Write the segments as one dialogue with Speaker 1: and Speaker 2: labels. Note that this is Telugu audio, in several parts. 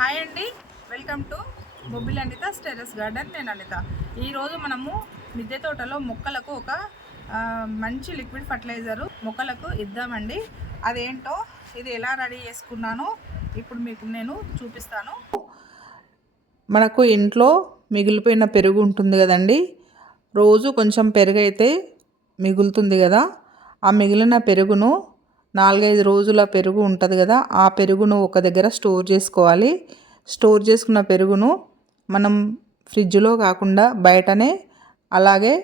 Speaker 1: హాయ్ అండి. Welcome to Bobbili Anitha terrace garden. నేను అనిత. ఈరోజు మనము మిద్దె తోటలో మొక్కలకు ఒక మంచి లిక్విడ్ ఫర్టిలైజరు మొక్కలకు ఇద్దామండి. అదేంటో ఇది ఎలా రెడీ చేసుకున్నానో ఇప్పుడు మీకు నేను చూపిస్తాను.
Speaker 2: మనకు ఇంట్లో మిగిలిపోయిన పెరుగు ఉంటుంది కదండి. రోజు కొంచెం పెరుగు అయితే మిగులుతుంది కదా. ఆ మిగిలిన పెరుగును నాలుగైదు రోజుల పెరుగు ఉంటుంది కదా ఆ పెరుగును ఒక దగ్గర స్టోర్ చేసుకోవాలి. స్టోర్ చేసుకున్న పెరుగును మనం ఫ్రిడ్జ్లో కాకుండా బయటనే అలాగే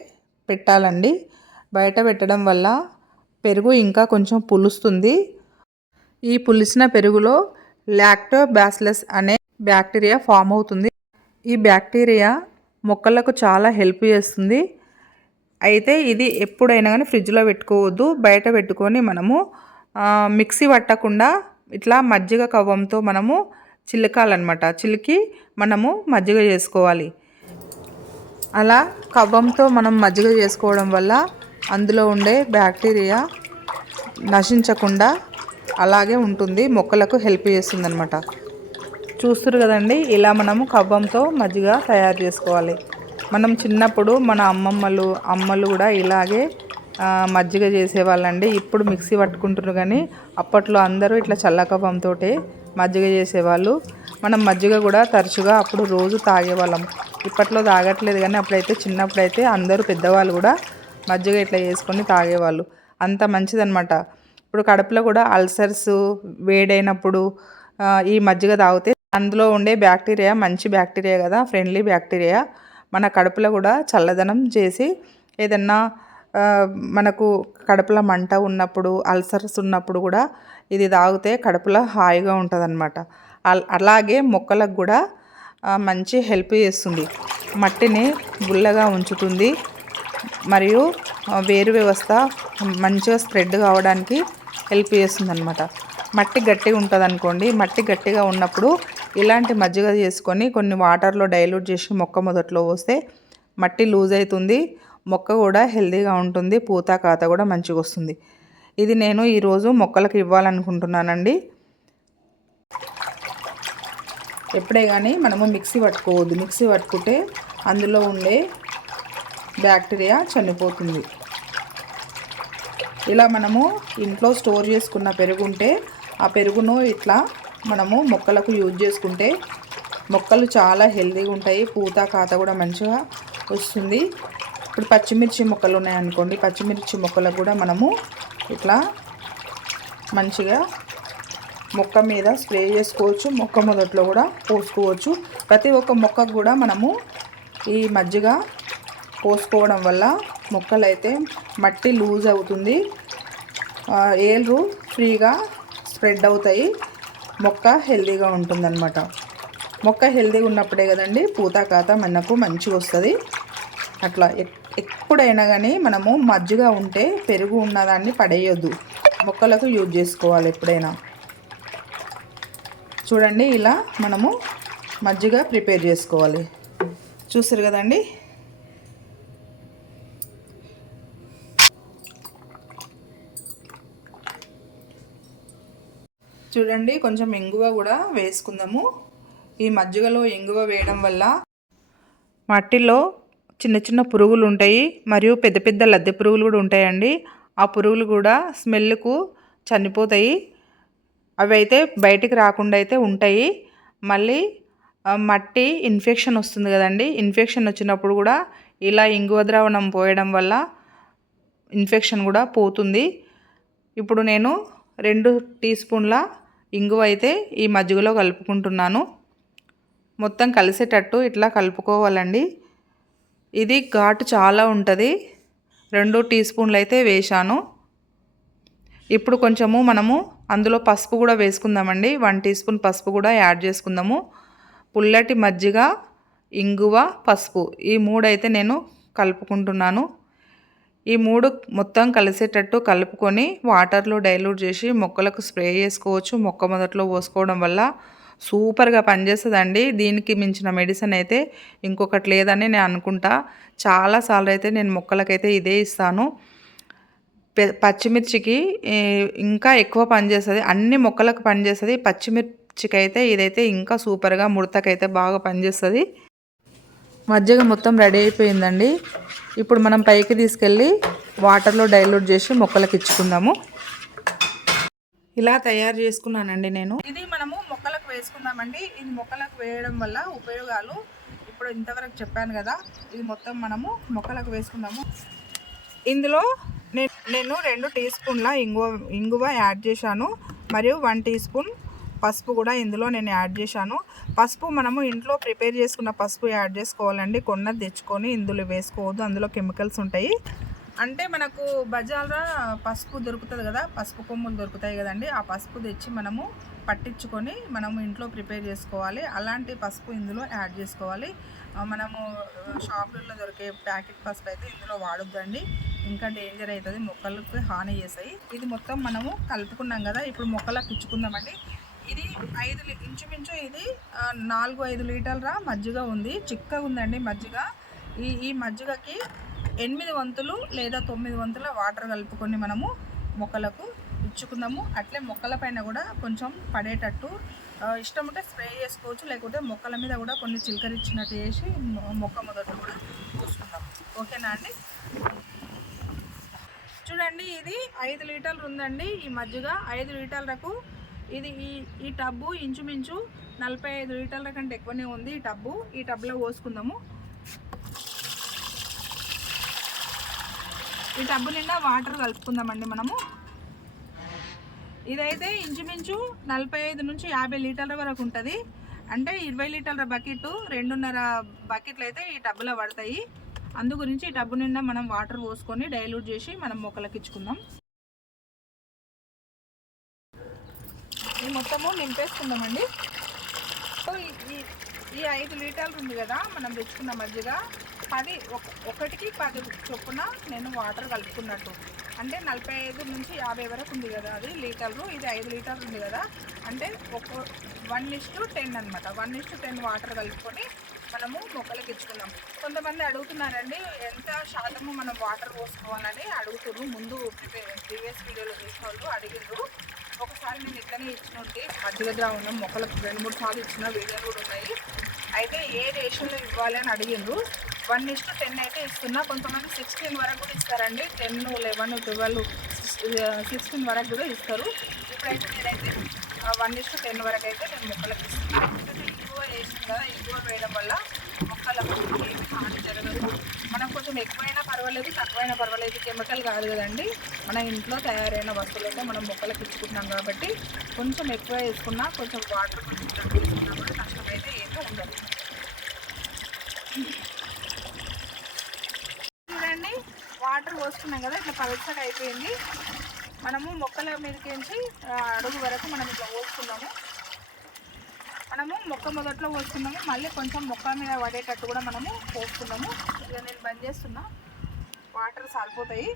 Speaker 2: పెట్టాలండి. బయట పెట్టడం వల్ల పెరుగు ఇంకా కొంచెం పులుస్తుంది. ఈ పులిసిన పెరుగులో లాక్టోబ్యాసిలస్ అనే బ్యాక్టీరియా ఫామ్ అవుతుంది. ఈ బ్యాక్టీరియా మొక్కలకు చాలా హెల్ప్ చేస్తుంది. అయితే ఇది ఎప్పుడైనా కానీ ఫ్రిడ్జ్లో పెట్టుకోవద్దు. బయట పెట్టుకొని మనము మిక్సీ పట్టకుండా ఇట్లా మజ్జిగ కవ్వంతో మనము చిలకాలన్నమాట. చిలికి మనము మజ్జిగ చేసుకోవాలి. అలా కవ్వంతో మనం మజ్జిగ చేసుకోవడం వల్ల అందులో ఉండే బ్యాక్టీరియా నశించకుండా అలాగే ఉంటుంది. మొక్కలకు హెల్ప్ చేస్తుంది అనమాట చూస్తారు కదండి ఇలా మనము కవ్వంతో మజ్జిగ తయారు చేసుకోవాలి. మనం చిన్నప్పుడు మన అమ్మమ్మలు అమ్మలు కూడా ఇలాగే మజ్జిగ చేసేవాళ్ళండి. ఇప్పుడు మిక్సీ పట్టుకుంటున్నారు కానీ అప్పట్లో అందరూ ఇట్లా చల్ల మజ్జిగ చేసేవాళ్ళు. మనం మజ్జిగ కూడా తరచుగా అప్పుడు రోజు తాగేవాళ్ళం. ఇప్పట్లో తాగట్లేదు కానీ అప్పుడైతే చిన్నప్పుడైతే అందరూ పెద్దవాళ్ళు కూడా మజ్జిగ ఇట్లా చేసుకొని తాగేవాళ్ళు. అంత మంచిదనమాట ఇప్పుడు కడుపులో కూడా అల్సర్స్ వేడైనప్పుడు ఈ మజ్జిగ తాగితే అందులో ఉండే బ్యాక్టీరియా మంచి బ్యాక్టీరియా కదా ఫ్రెండ్లీ బ్యాక్టీరియా మన కడుపులో కూడా చల్లదనం చేసి ఏదన్నా మనకు కడుపులో మంట ఉన్నప్పుడు అల్సర్స్ ఉన్నప్పుడు కూడా ఇది తాగితే కడుపులో హాయిగా ఉంటుంది అలాగే మొక్కలకు కూడా మంచి హెల్ప్ చేస్తుంది. మట్టిని గుల్లగా ఉంచుతుంది. మరియు వేరు వ్యవస్థ మంచిగా స్ప్రెడ్ కావడానికి హెల్ప్ చేస్తుంది అనమాట మట్టి గట్టిగా ఉంటుంది అనుకోండి మట్టి గట్టిగా ఉన్నప్పుడు ఇలాంటి మజ్జిగ చేసుకొని కొన్ని వాటర్లో డైల్యూట్ చేసి మొక్క మొదట్లో పోస్తే మట్టి లూజ్ అవుతుంది. మొక్క కూడా హెల్దీగా ఉంటుంది పూత కాత కూడా మంచిగా వస్తుంది. ఇది నేను ఈరోజు మొక్కలకు ఇవ్వాలనుకుంటున్నానండి. ఎప్పుడే కానీ మనము మిక్సీ పట్టుకోవద్దు. మిక్సీ పట్టుకుంటే అందులో ఉండే బ్యాక్టీరియా చనిపోతుంది. ఇలా మనము ఇంట్లో స్టోర్ చేసుకున్న పెరుగు ఉంటే ఆ పెరుగును ఇట్లా మనము మొక్కలకు యూజ్ చేసుకుంటే మొక్కలు చాలా హెల్తీగా ఉంటాయి పూత కాత కూడా మంచిగా వస్తుంది. ఇప్పుడు పచ్చిమిర్చి మొక్కలు ఉన్నాయనుకోండి పచ్చిమిర్చి మొక్కలకు కూడా మనము ఇట్లా మంచిగా మొక్క మీద స్ప్రే చేసుకోవచ్చు. మొక్క మొదట్లో కూడా పోసుకోవచ్చు. ప్రతి ఒక్క మొక్కకు కూడా మనము ఈ మజ్జిగ పోసుకోవడం వల్ల మొక్కలైతే మట్టి లూజ్ అవుతుంది. ఏళ్ళు ఫ్రీగా స్ప్రెడ్ అవుతాయి. మొక్క హెల్దీగా ఉంటుందన్నమాట. మొక్క హెల్దీగా ఉన్నప్పుడే కదండి పూత కాత మనకు మంచిగా వస్తుంది. అట్లా ఎప్పుడైనా కానీ మనము మజ్జిగ ఉంటే పెరుగు ఉన్నదాన్ని పడేయొద్దు. మొక్కలకు యూజ్ చేసుకోవాలి ఎప్పుడైనా. చూడండి ఇలా మనము మజ్జిగ ప్రిపేర్ చేసుకోవాలి. చూసారు కదండి? చూడండి కొంచెం ఇంగువ కూడా వేసుకుందాము. ఈ మజ్జిగలో ఇంగువ వేయడం వల్ల మట్టిలో చిన్న చిన్న పురుగులు ఉంటాయి మరియు పెద్ద పెద్ద లద్దె పురుగులు కూడా ఉంటాయండి. ఆ పురుగులు కూడా స్మెల్కు చనిపోతాయి. అవి అయితే బయటికి రాకుండా అయితే ఉంటాయి. మళ్ళీ మట్టి ఇన్ఫెక్షన్ వస్తుంది కదండి. ఇన్ఫెక్షన్ వచ్చినప్పుడు కూడా ఇలా ఇంగువ ద్రావణం పోయడం వల్ల ఇన్ఫెక్షన్ కూడా పోతుంది. ఇప్పుడు నేను రెండు టీ స్పూన్ల ఇంగువ అయితే ఈ మజ్జిగలో కలుపుకుంటున్నాను. మొత్తం కలిసేటట్టు ఇట్లా కలుపుకోవాలండి. ఇది ఘాటు చాలా ఉంటుంది. రెండు టీ స్పూన్లు అయితే వేశాను. ఇప్పుడు కొంచెము మనము అందులో పసుపు కూడా వేసుకుందామండి. వన్ టీ స్పూన్ పసుపు కూడా యాడ్ చేసుకుందాము. పుల్లటి మజ్జిగ ఇంగువ పసుపు ఈ మూడు అయితే నేను కలుపుకుంటున్నాను. ఈ మూడు మొత్తం కలిసేటట్టు కలుపుకొని వాటర్లో డైల్యూట్ చేసి మొక్కలకు స్ప్రే చేసుకోవచ్చు. మొక్క మొదట్లో పోసుకోవడం వల్ల సూపర్గా పనిచేస్తుందండి. దీనికి మించిన మెడిసిన్ అయితే ఇంకొకటి లేదని నేను అనుకుంటా. చాలాసార్లు అయితే నేను మొక్కలకైతే ఇదే ఇస్తాను. పె- పచ్చిమిర్చికి ఇంకా ఎక్కువ పనిచేస్తుంది. అన్ని మొక్కలకు పనిచేస్తుంది. పచ్చిమిర్చికి అయితే ఇదైతే ఇంకా సూపర్గా ముడతకైతే బాగా పనిచేస్తుంది. మజ్జిగ మొత్తం రెడీ అయిపోయిందండి. ఇప్పుడు మనం పైకి తీసుకెళ్ళి వాటర్లో డైల్యూట్ చేసి మొక్కలకు ఇచ్చుకుందాము. ఇలా తయారు చేసుకున్నానండి నేను.
Speaker 1: ఇది మనము మొక్కలకు వేసుకుందామండి. ఇది మొక్కలకు వేయడం వల్ల ఉపయోగాలు ఇప్పుడు ఇంతవరకు చెప్పాను కదా. ఇది మొత్తం మనము మొక్కలకు వేసుకుందాము. ఇందులో నేను నేను రెండు టీ స్పూన్ల ఇంగువ ఇంగువ యాడ్ చేశాను. మరియు వన్ టీ స్పూన్ పసుపు కూడా ఇందులో నేను యాడ్ చేశాను. పసుపు మనము ఇంట్లో ప్రిపేర్ చేసుకున్న పసుపు యాడ్ చేసుకోవాలండి. కొన్నది తెచ్చుకొని ఇందులో వేసుకోవద్దు. అందులో కెమికల్స్ ఉంటాయి. అంటే మనకు బజార్లో పసుపు దొరుకుతుంది కదా పసుపు కొమ్ములు దొరుకుతాయి కదండి. ఆ పసుపు తెచ్చి మనము పట్టించుకొని మనము ఇంట్లో ప్రిపేర్ చేసుకోవాలి. అలాంటి పసుపు ఇందులో యాడ్ చేసుకోవాలి. మనము షాపులలో దొరికే ప్యాకెట్ పసుపు అయితే ఇందులో వాడొద్దండి. ఇంకా డేంజర్ అవుతుంది మొక్కలకు హాని చేస్తాయి. ఇది మొత్తం మనము కలుపుకున్నాం కదా ఇప్పుడు మొక్కలకు ఇచ్చుకుందామండి ఇది ఐదు ఇంచుమించు ఇది నాలుగు ఐదు లీటర్ల మజ్జిగ ఉంది. చిక్కగా ఉందండి మజ్జిగ. ఈ ఈ మజ్జిగకి ఎనిమిది వంతులు లేదా తొమ్మిది వంతుల వాటర్ కలుపుకొని మనము మొక్కలకు ఇచ్చుకుందాము. అట్లే మొక్కల పైన కూడా కొంచెం పడేటట్టు ఇష్టం ఉంటే స్ప్రే చేసుకోవచ్చు. లేకుంటే మొక్కల మీద కూడా కొన్ని చిలకరిచ్చినట్టు చేసి మొక్క మొదట కూడా పోసుకుందాం ఓకేనా అండి? చూడండి ఇది ఐదు లీటర్లు ఉందండి. ఈ మజ్జిగ ఐదు లీటర్లకు ఇది ఈ ఈ టబ్బు ఇంచుమించు నలభై ఐదు లీటర్ల కంటే ఎక్కువనే ఉంది ఈ టబ్బు. ఈ టబ్లో పోసుకుందాము. ఈ టబ్బు నిండా వాటర్ కలుపుకుందామండి మనము. ఇదైతే ఇంచుమించు నలభై ఐదు నుంచి యాభై లీటర్ల వరకు ఉంటుంది. అంటే ఇరవై లీటర్ల బకెట్ రెండున్నర బకెట్లు అయితే ఈ టబ్బులో పడతాయి. అందు గురించి ఈ టబ్బు నిండా మనం వాటర్ పోసుకొని డైల్యూట్ చేసి మనం మొక్కలకి ఇచ్చుకుందాం. ఈ మొత్తము నింపేసుకుందామండి. సో ఈ- ఈ- ఐదు లీటర్లు ఉంది కదా మనం తెచ్చుకున్న మధ్యగా పది ఒక ఒకటికి పది చొప్పున నేను వాటర్ కలుపుకున్నట్టు అంటే నలభై ఐదు నుంచి యాభై వరకు ఉంది కదా అది లీటర్లు ఇది ఐదు లీటర్లు ఉంది కదా. అంటే ఒక వన్ ఇస్టు టెన్ అనమాట one is to ten water కలుపుకొని మనము మొక్కలకి ఇచ్చుకున్నాం. కొంతమంది అడుగుతున్నారండి ఎంత శాతము మనం వాటర్ పోసుకోవాలని అడుగుతున్నారు ముందు ప్రీవియస్ వీడియోలో చూసిన వాళ్ళు అడిగిండ్రు ఒకసారి నేను ఇట్లనే ఇచ్చినట్టు మజ్జిగ ద్రావణం మొక్కలకు రెండు మూడు సార్లు ఇచ్చిన వీడియోలు కూడా ఉన్నాయి. అయితే ఏ రేషన్లో ఇవ్వాలి అని అడిగిండ్రు వన్ ఇస్టు టెన్ అయితే ఇస్తున్నా. కొంతమంది సిక్స్టీన్ వరకు కూడా ఇస్తారండి. టెన్ లెవెన్ ట్వెల్వ్ సిక్స్టీన్ వరకు కూడా ఇస్తారు. ఇప్పుడైతే నేనైతే వన్ ఇస్ టు టెన్ వరకు అయితే నేను మొక్కలకు ఇస్తున్నాను ఎందుకంటే ఎక్కువ వేసింది కదా ఎక్కువ వేయడం వల్ల మొక్కలకు ఏమి హాని జరగదు. మనం కొంచెం ఎక్కువైనా పర్వాలేదు తక్కువైనా పర్వాలేదు. కెమికల్ కాదు కదండి. మన ఇంట్లో తయారైన వస్తువులైతే మనం మొక్కలకు ఇచ్చుకుంటున్నాం కాబట్టి కొంచెం ఎక్కువ వేసుకున్నా కొంచెం వాటర్ కొంచెం తక్కువ వేసుకున్నా కూడా కష్టమైతే ఏమీ ఉండదు చూడండి వాటర్ పోసుకున్నాం కదా ఇట్లా పలుచగా అయిపోయింది. మనము మొక్కల మీదకించి అడుగు వరకు మనం ఇట్లా పోసుకున్నాము. మనము మొక్క మొదట్లో పోసుకున్నాము. మళ్ళీ కొంచెం మొక్క మీద పడేటట్టు కూడా మనము పోసుకున్నాము. ఇక నేను బంద్ చేస్తున్నా. వాటర్ సరిపోతాయి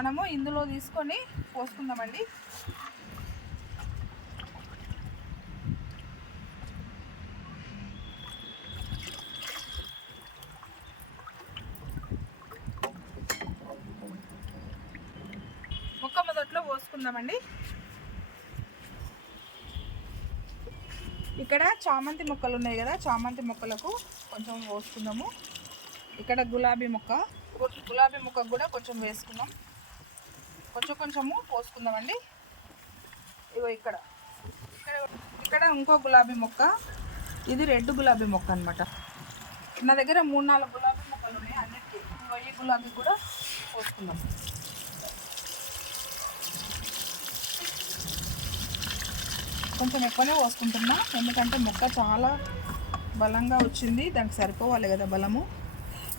Speaker 1: మనము ఇందులో తీసుకొని పోసుకుందామండి మొక్క మొదట్లో ఇక్కడ చామంతి మొక్కలు ఉన్నాయి కదా చామంతి మొక్కలకు కొంచెం పోసుకుందాము. ఇక్కడ గులాబీ మొక్క గులాబీ మొక్కకు కూడా కొంచెం వేసుకుందాం. కొంచెం కొంచెము పోసుకుందామండి. ఇగో ఇక్కడ. ఇక్కడ ఇక్కడ ఇంకో గులాబీ మొక్క. ఇది రెడ్ గులాబీ మొక్క అనమాట నా దగ్గర మూడు నాలుగు గులాబీ మొక్కలు ఉన్నాయి. అన్నిటికీ ఇంకో ఈ గులాబీ కూడా పోసుకుందాం. కొంచెం ఎక్కువనే పోసుకుంటున్నా. ఎందుకంటే మొక్క చాలా బలంగా వచ్చింది. దానికి సరిపోవాలి కదా బలము.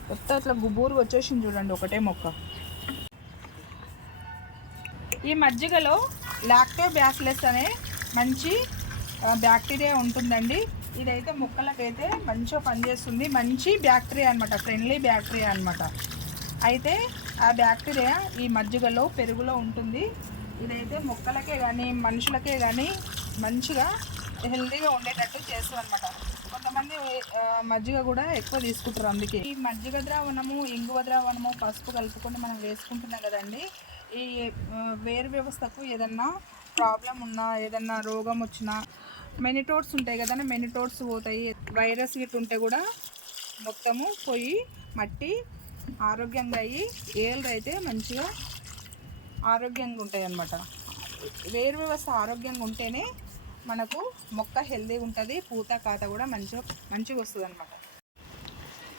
Speaker 1: కొత్త అట్లా గుబూరు వచ్చేసింది చూడండి ఒకటే మొక్క. ఈ మజ్జిగలో లాక్టోబ్యాసిలస్ అనే మంచి బ్యాక్టీరియా ఉంటుందండి. ఇదైతే మొక్కలకైతే మంచిగా పనిచేస్తుంది. మంచి బ్యాక్టీరియా అనమాట ఫ్రెండ్లీ బ్యాక్టీరియా అనమాట అయితే ఆ బ్యాక్టీరియా ఈ మజ్జిగలో పెరుగులో ఉంటుంది. ఇదైతే మొక్కలకే కానీ మనుషులకే కానీ మంచిగా హెల్తీగా ఉండేటట్టు చేస్తాం అనమాట కొంతమంది మజ్జిగ కూడా ఎక్కువ తీసుకుంటారు అందుకే. ఈ మజ్జిగ ద్రావణము ఇంగువ ద్రావణము పసుపు కలుపుకొని మనం వేసుకుంటున్నాం కదండి. ఈ వేరు వ్యవస్థకు ఏదన్నా ప్రాబ్లం ఉన్నా ఏదన్నా రోగం వచ్చినా మెనిటోడ్స్ ఉంటాయి కదండి మెనిటోడ్స్ పోతాయి. వైరస్ గిట్ ఉంటే కూడా మొత్తము పోయి మట్టి ఆరోగ్యంగా అయ్యి ఏళ్ళు అయితే మంచిగా ఆరోగ్యంగా ఉంటాయి అన్నమాట వేరు వ్యవస్థ ఆరోగ్యంగా ఉంటేనే మనకు మొక్క హెల్దీ ఉంటుంది పూత కాత కూడా మంచిగా మంచిగా వస్తుంది అనమాట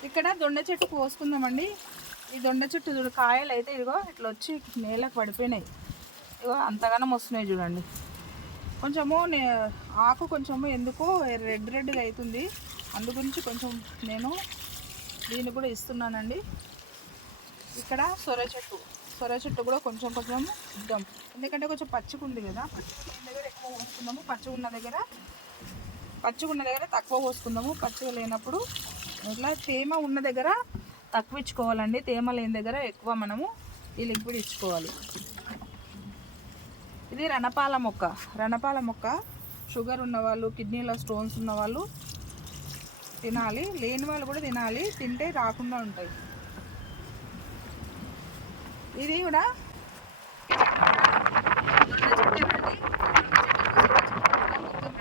Speaker 1: ఇక్కడ దొండ చెట్టు కోసుకుందామండి. ఈ దొండ చెట్టు చూడు కాయలు అయితే ఇదిగో ఇట్లా వచ్చి నేలకు పడిపోయినాయి. ఇగో అంతగానం వస్తున్నాయి చూడండి. కొంచెము నే ఆకు కొంచెము ఎందుకో రెడ్ రెడ్గా అవుతుంది. అందు గురించి కొంచెం నేను దీన్ని కూడా ఇస్తున్నానండి. ఇక్కడ సొర చెట్టు. సొర చెట్టు కూడా కొంచెం కొంచెం ఇద్దాం. ఎందుకంటే కొంచెం పచ్చిగా ఉంది కదా. పచ్చిగా దగ్గర ఎక్కువ పోసుకుందాము పచ్చిగా ఉన్న దగ్గర పచ్చిగా ఉన్న దగ్గర తక్కువ పోసుకుందాము పచ్చిగా లేనప్పుడు ఇట్లా తేమ ఉన్న దగ్గర తక్కువ ఇచ్చుకోవాలండి. తేమ లేని దగ్గర ఎక్కువ మనము ఈ లిక్విడ్ ఇచ్చుకోవాలి. ఇది రణపాల మొక్క. రణపాల మొక్క షుగర్ ఉన్నవాళ్ళు కిడ్నీలో స్టోన్స్ ఉన్నవాళ్ళు తినాలి. లేని వాళ్ళు కూడా తినాలి. తింటే రాకుండా ఉంటాయి. ఇది కూడా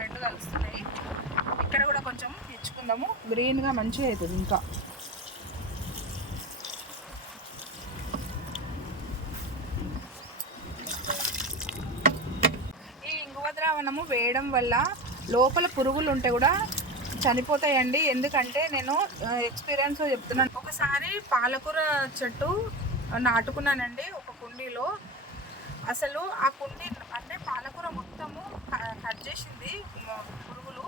Speaker 1: రెండు కలుస్తున్నాయి ఇక్కడ కూడా కొంచెం ఇచ్చుకుందాము గ్రీన్గా మంచిగా అవుతుంది ఇంకా ఈ ఇంగువ ద్రావణము వేయడం వల్ల లోపల పురుగులు ఉంటే కూడా చనిపోతాయండి. ఎందుకంటే నేను ఎక్స్పీరియన్స్ చెప్తున్నాను ఒకసారి పాలకూర చెట్టు నాటుకున్నానండి ఒక కుండీలో. అసలు ఆ కుండీ అంటే పాలకూర మొత్తము కట్ చేసింది పురుగులు.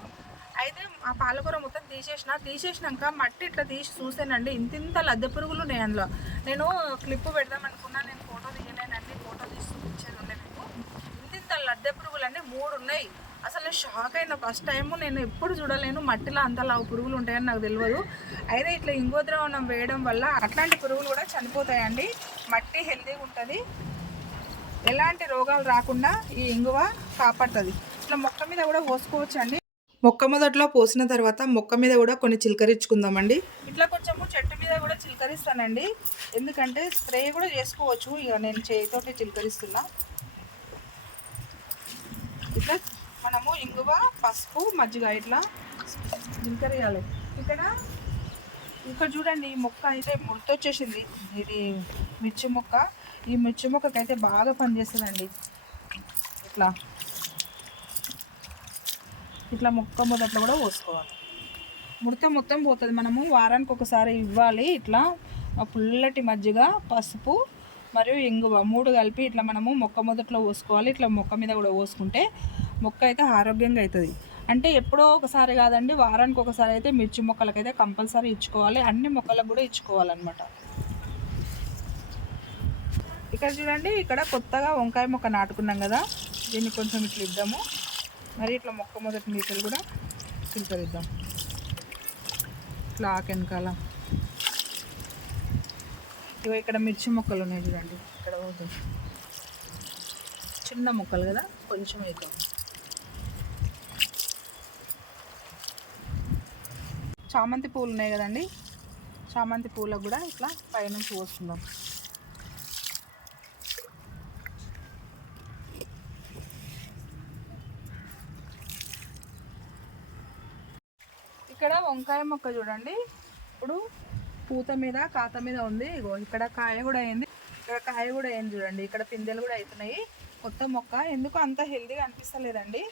Speaker 1: అయితే ఆ పాలకూర మొత్తం తీసేసిన తీసేసినాక మట్టి ఇట్లా తీసి చూసానండి ఇంత ఇంత లద్దె పురుగులు ఉన్నాయి అందులో. నేను క్లిప్ పెడదాం అనుకున్నా నేను ఫోటో దిగలేనండి. ఫోటో తీసి చూపించేది ఉండే మీకు. ఇంత ఇంత లద్దె పురుగులన్నీ మూడు ఉన్నాయి. అసలు నేను షాక్ అయిన ఫస్ట్ టైము నేను ఎప్పుడు చూడలేను మట్టిలో అంత లావు పురుగులు ఉంటాయని నాకు తెలియదు అయితే ఇట్లా ఇంగోద్రవణం వేయడం వల్ల అట్లాంటి పురుగులు కూడా చనిపోతాయండి. మట్టి హెల్తీగా ఉంటుంది. ఎలాంటి రోగాలు రాకుండా ఈ ఇంగువ కాపాడుతుంది. ఇట్లా మొక్క మీద కూడా పోసుకోవచ్చు అండి
Speaker 2: మొక్క మొదట్లో పోసిన తర్వాత మొక్క మీద కూడా కొన్ని చిలకరించుకుందామండి.
Speaker 1: ఇట్లా కొంచెము చెట్టు మీద కూడా చిలకరిస్తానండి. ఎందుకంటే స్ప్రే కూడా చేసుకోవచ్చు. ఇక నేను చేతితోటి చిలకరిస్తున్నా. ఇట్లా మనము ఇంగువ పసుపు మజ్జిగ ఇట్లా చిలకరియాలి. ఇక్కడ ఇక్కడ చూడండి ఈ మొక్క అయితే ముడతొచ్చేసింది ఇది మిర్చి మొక్క. ఈ మిర్చి మొక్కకి అయితే బాగా పనిచేస్తుందండి. ఇట్లా. ఇట్లా మొక్క మొదట్లో కూడా పోసుకోవాలి. ముడత మొత్తం పోతుంది. మనము వారానికి ఒకసారి ఇవ్వాలి. ఇట్లా పుల్లటి మజ్జిగ పసుపు మరియు ఇంగువ మూడు కలిపి ఇట్లా మనము మొక్క మొదట్లో పోసుకోవాలి. ఇట్లా మొక్క మీద కూడా పోసుకుంటే మొక్క అయితే ఆరోగ్యంగా అవుతుంది అంటే ఎప్పుడో ఒకసారి కాదండి వారానికి ఒకసారి అయితే మిర్చి మొక్కలకైతే కంపల్సరీ ఇచ్చుకోవాలి. అన్ని మొక్కలకు కూడా ఇచ్చుకోవాలన్నమాట. ఇక్కడ చూడండి ఇక్కడ కొత్తగా వంకాయ మొక్క నాటుకున్నాం కదా. దీన్ని కొంచెం ఇట్లా ఇద్దాము. మరి ఇట్లా మొక్క మొదటి నీటలు కూడా చిలకరిద్దాం ఇట్లా ఆకు వెనకాల. ఇగో ఇక్కడ మిర్చి మొక్కలు ఉన్నాయి చూడండి. ఇక్కడ పోతాం చిన్న మొక్కలు కదా కొంచెం వేద్దాం చామంతి పూలు ఉన్నాయి కదండి. చామంతి పూలకు కూడా ఇట్లా పైనుంచి పోసుకుందాం ఇక్కడ వంకాయ మొక్క చూడండి. ఇప్పుడు పూత మీద కాత మీద ఉంది. ఇగో ఇక్కడ కాయ కూడా అయింది. ఇక్కడ కాయ కూడా అయింది చూడండి. ఇక్కడ పిందెలు కూడా అవుతున్నాయి కొత్త మొక్క. ఎందుకు అంత హెల్దీగా అనిపిస్తలేదండి?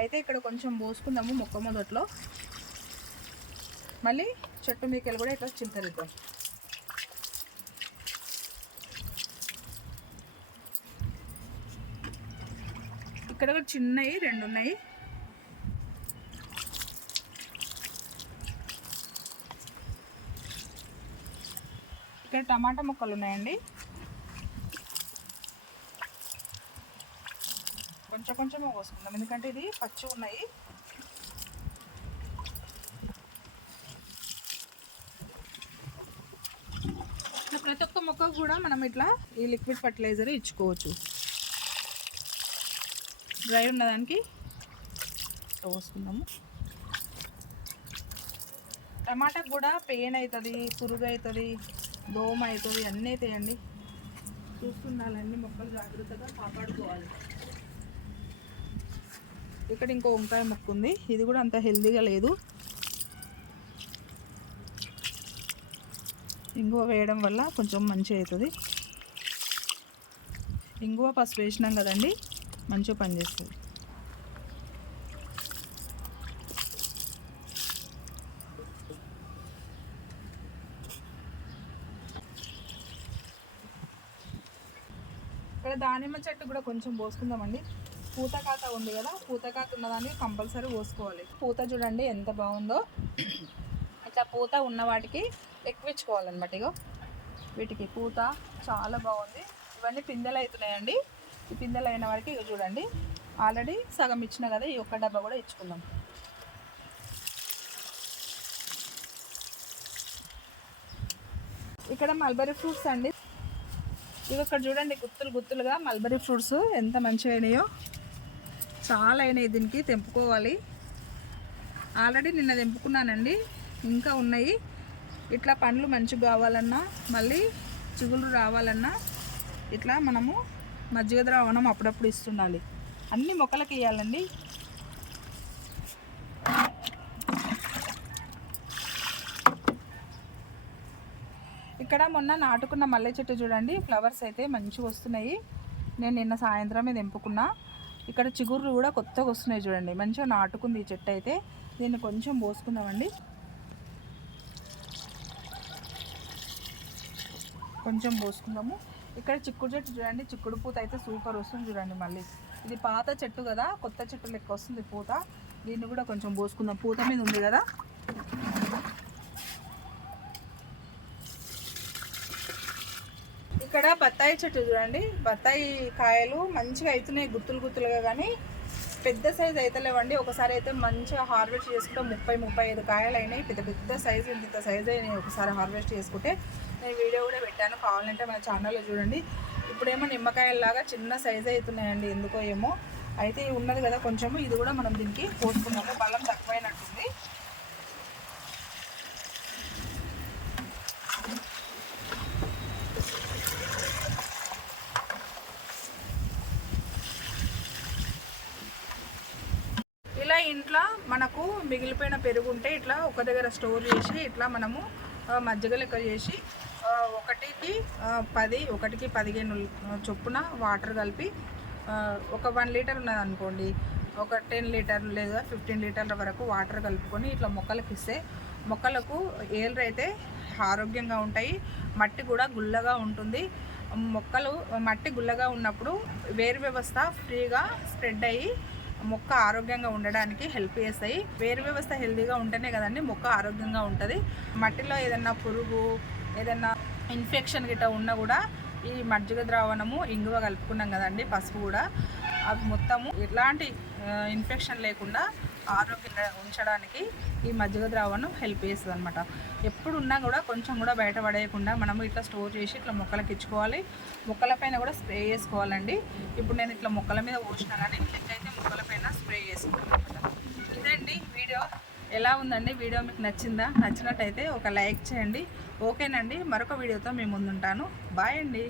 Speaker 1: అయితే ఇక్కడ కొంచెం పోసుకుందాము మొక్క మొదట్లో. మళ్ళీ చెట్టు మీకెళ్ళి కూడా ఇట్లా చింతలిద్దాం ఇక్కడ కూడా చిన్నవి రెండు ఉన్నాయి ఇక్కడ టమాటా మొక్కలు ఉన్నాయండి. కొంచెం కొంచెం పోసుకుందాం ఎందుకంటే ఇది పచ్చి ఉన్నాయి. ప్రతి ఒక్క మొక్కకు కూడా మనం ఇట్లా ఈ లిక్విడ్ ఫర్టిలైజర్ ఇచ్చుకోవచ్చు. డ్రై ఉన్నదానికి పోసుకుందాము టమాటాకు కూడా పెయిన్ అవుతుంది పురుగు అవుతుంది. దోమ అవుతుంది అన్నీ అవుతాయండి చూస్తుండాలండి మొక్కలు జాగ్రత్తగా కాపాడుకోవాలి. ఇక్కడ ఇంకో వంకాయ మొక్క ఉంది. ఇది కూడా అంత హెల్దీగా లేదు. ఇంగువ వేయడం వల్ల కొంచెం మంచిగా అవుతుంది. ఇంగువ పసుపు వేసినాం కదండి మంచిగా పనిచేస్తుంది ఇక్కడ దానిమ్మ చెట్టు కూడా కొంచెం పోసుకుందామండి. పూత కాత ఉంది కదా పూత కాత ఉన్నదాన్ని కంపల్సరీ పోసుకోవాలి. పూత చూడండి ఎంత బాగుందో. ఇట్లా పూత ఉన్న వాటికి ఎక్కువించుకోవాలన్నమాట ఇగో. వీటికి పూత చాలా బాగుంది. ఇవన్నీ పిందెలు అవుతున్నాయండి. ఈ పిందెలు అయిన వారికి ఇగో చూడండి. ఆల్రెడీ సగం ఇచ్చిన కదా ఈ ఒక్క డబ్బా కూడా ఇచ్చుకుందాం. ఇక్కడ మల్బరీ ఫ్రూట్స్ అండి. ఇవి ఇక్కడ చూడండి గుత్తులు గుత్తులుగా మల్బరీ ఫ్రూట్స్ ఎంత మంచిగా అయినాయో. చాలా అయినాయి దీనికి తెంపుకోవాలి. ఆల్రెడీ నిన్న తెంపుకున్నానండి ఇంకా ఉన్నాయి. ఇట్లా పండ్లు మంచిగా కావాలన్నా మళ్ళీ చిగులు రావాలన్నా ఇట్లా మనము మజ్జిగ ద్రావణం అప్పుడప్పుడు ఇస్తుండాలి. అన్ని మొక్కలకి ఇవ్వాలండి ఇక్కడ మొన్న నాటుకున్న మల్లె చెట్టు చూడండి. ఫ్లవర్స్ అయితే మంచిగా వస్తున్నాయి. నేను నిన్న సాయంత్రమే తెంపుకున్నా ఇక్కడ చిగుర్లు కూడా కొత్తగా వస్తున్నాయి చూడండి. మంచిగా నాటుకుంది ఈ చెట్టు అయితే. దీన్ని కొంచెం పోసుకుందామండి. కొంచెం పోసుకుందాము. ఇక్కడ చిక్కుడు చెట్టు చూడండి. చిక్కుడు పూత అయితే సూపర్ వస్తుంది చూడండి మళ్ళీ. ఇది పాత చెట్టు కదా. కొత్త చెట్టు లెక్క వస్తుంది పూత. దీన్ని కూడా కొంచెం పోసుకుందాం. పూత మీద ఉంది కదా ఇక్కడ బత్తాయి చెట్టు చూడండి. బత్తాయి కాయలు మంచిగా అవుతున్నాయి గుత్తులు గుత్తులుగా కానీ పెద్ద సైజు అవుతలేవండి ఒకసారి అయితే మంచిగా హార్వెస్ట్ చేసుకుంటే ముప్పై ముప్పై ఐదు కాయలు అయినాయి. పెద్ద పెద్ద సైజు ఇంత సైజు అయినాయి ఒకసారి హార్వెస్ట్ చేసుకుంటే. నేను వీడియో కూడా పెట్టాను. కావాలంటే మన ఛానల్లో చూడండి. ఇప్పుడేమో నిమ్మకాయల్లాగా చిన్న సైజు అవుతున్నాయండి. ఎందుకో ఏమో. అయితే ఉన్నది కదా కొంచెము. ఇది కూడా మనం దీనికి పోసుకున్నాము బలం తక్కువైనట్టుంది ఇలా ఇంట్లో మనకు మిగిలిపోయిన పెరుగు ఉంటే ఇట్లా ఒక దగ్గర స్టోర్ చేసి ఇట్లా మనము మజ్జిగ లెక్క చేసి ఒకటికి పది ఒకటికి పదిహేను చొప్పున వాటర్ కలిపి ఒక వన్ లీటర్ ఉన్నది అనుకోండి ఒక టెన్ లీటర్ లేదా ఫిఫ్టీన్ లీటర్ల వరకు వాటర్ కలుపుకొని ఇట్లా మొక్కలకి ఇస్తే మొక్కలకు ఏళ్ళు అయితే ఆరోగ్యంగా ఉంటాయి మట్టి కూడా గుల్లగా ఉంటుంది. మొక్కలు మట్టి గుల్లగా ఉన్నప్పుడు వేరు వ్యవస్థ ఫ్రీగా స్ప్రెడ్ అయ్యి మొక్క ఆరోగ్యంగా ఉండడానికి హెల్ప్ చేస్తాయి. వేరు వ్యవస్థ హెల్తీగా ఉంటేనే కదండి మొక్క ఆరోగ్యంగా ఉంటుంది. మట్టిలో ఏదన్నా పురుగు ఏదన్నా ఇన్ఫెక్షన్ గిట్ట ఉన్నా కూడా ఈ మజ్జిగ ద్రావణము ఇంగువ కలుపుకున్నాం కదండి పసుపు కూడా. అవి మొత్తము ఎలాంటి ఇన్ఫెక్షన్ లేకుండా ఆరోగ్యంగా ఉంచడానికి ఈ మజ్జిగ ద్రావణం హెల్ప్ చేస్తుంది అనమాట ఎప్పుడు ఉన్నా కూడా కొంచెం కూడా బయట పడేయకుండా మనము ఇట్లా స్టోర్ చేసి ఇట్లా మొక్కలకి ఇచ్చుకోవాలి. మొక్కలపైన కూడా స్ప్రే చేసుకోవాలండి. ఇప్పుడు నేను ఇట్లా మొక్కల మీద పోసిన కానీ అయితే మొక్కలపైన స్ప్రే చేసుకోవాలి ఇదండి వీడియో. ఎలా ఉందండి? వీడియో మీకు నచ్చిందా? నచ్చినట్టయితే ఒక లైక్ చేయండి. ఓకేనండి. మరొక వీడియోతో మేము ముందుంటాను. బాయ్ అండి.